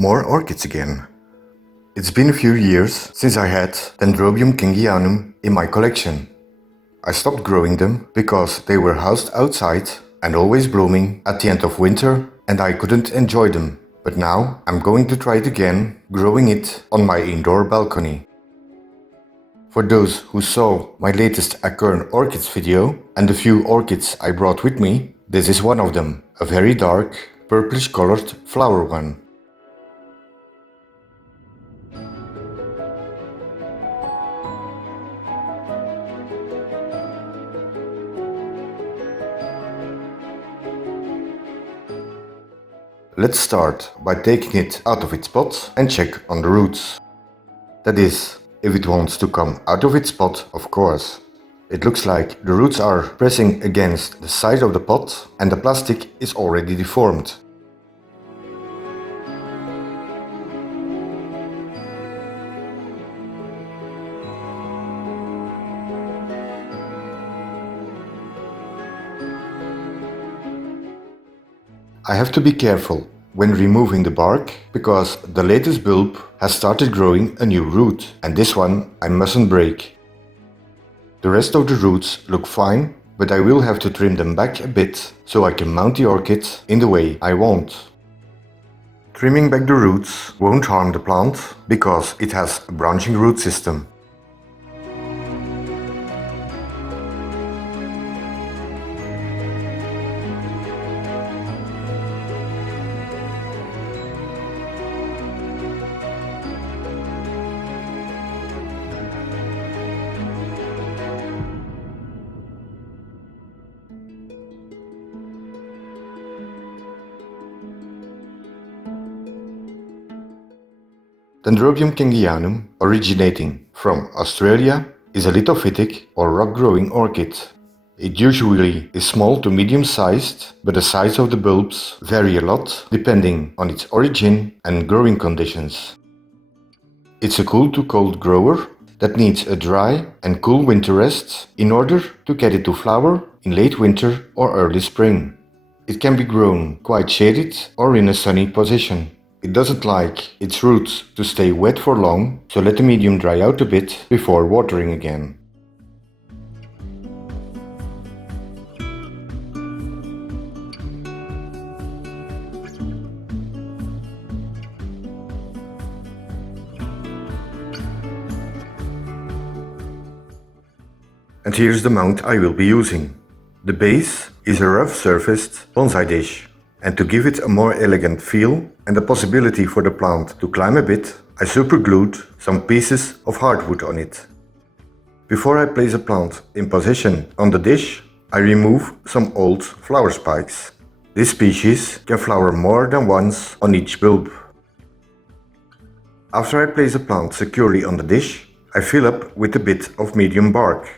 More orchids again. It's been a few years since I had Dendrobium kingianum in my collection. I stopped growing them because they were housed outside and always blooming at the end of winter and I couldn't enjoy them. But now I'm going to try it again, growing it on my indoor balcony. For those who saw my latest Akerne Orchids video and the few orchids I brought with me, this is one of them, a very dark, purplish colored flower one. Let's start by taking it out of its pot and check on the roots. That is, if it wants to come out of its pot, of course. It looks like the roots are pressing against the side of the pot and the plastic is already deformed. I have to be careful when removing the bark because the latest bulb has started growing a new root and this one I mustn't break. The rest of the roots look fine, but I will have to trim them back a bit so I can mount the orchid in the way I want. Trimming back the roots won't harm the plant because it has a branching root system. Dendrobium kingianum, originating from Australia, is a lithophytic or rock-growing orchid. It usually is small to medium-sized, but the size of the bulbs vary a lot depending on its origin and growing conditions. It's a cool to cold grower that needs a dry and cool winter rest in order to get it to flower in late winter or early spring. It can be grown quite shaded or in a sunny position. It doesn't like its roots to stay wet for long, so let the medium dry out a bit before watering again. And here's the mount I will be using. The base is a rough surfaced bonsai dish. And to give it a more elegant feel and the possibility for the plant to climb a bit, I superglued some pieces of hardwood on it. Before I place a plant in position on the dish, I remove some old flower spikes. This species can flower more than once on each bulb. After I place a plant securely on the dish, I fill up with a bit of medium bark.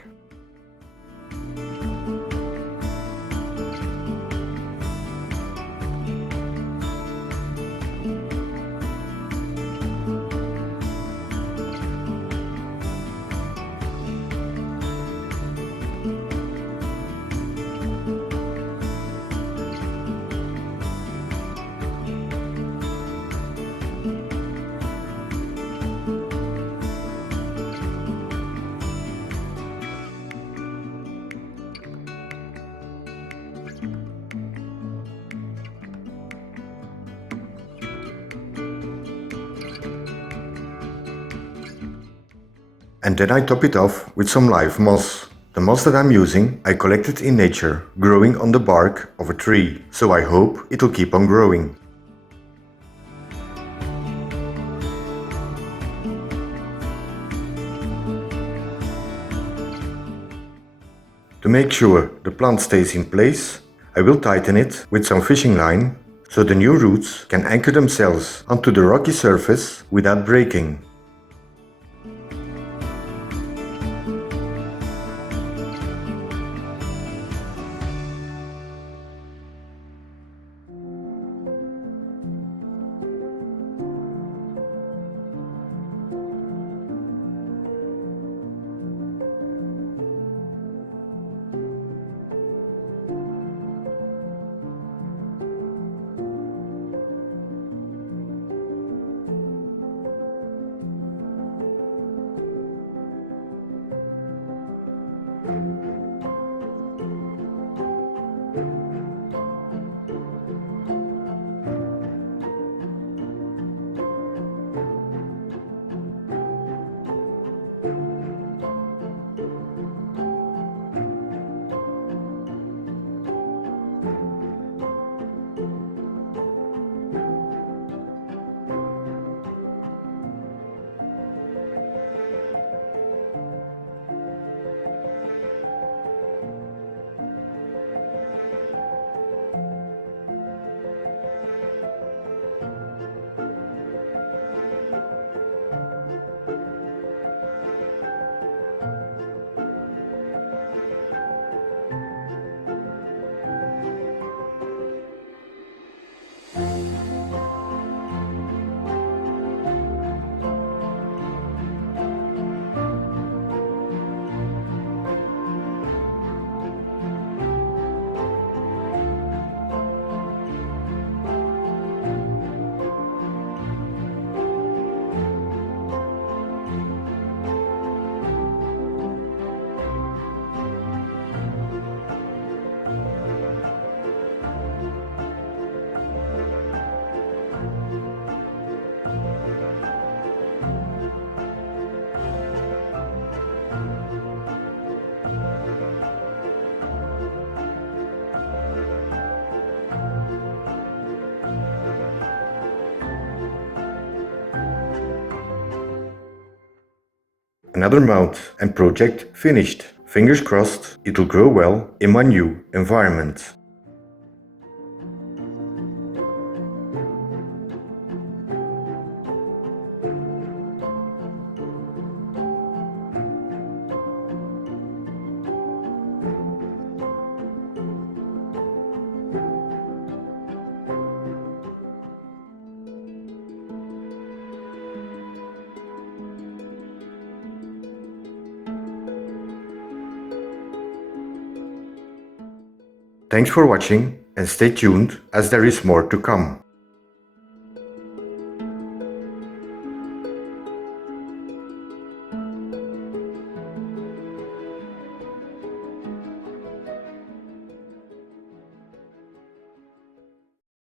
And then I top it off with some live moss. The moss that I'm using I collected in nature, growing on the bark of a tree, so I hope it'll keep on growing. To make sure the plant stays in place, I will tighten it with some fishing line so the new roots can anchor themselves onto the rocky surface without breaking. Another month and project finished. Fingers crossed it'll grow well in my new environment. Thanks for watching and stay tuned as there is more to come.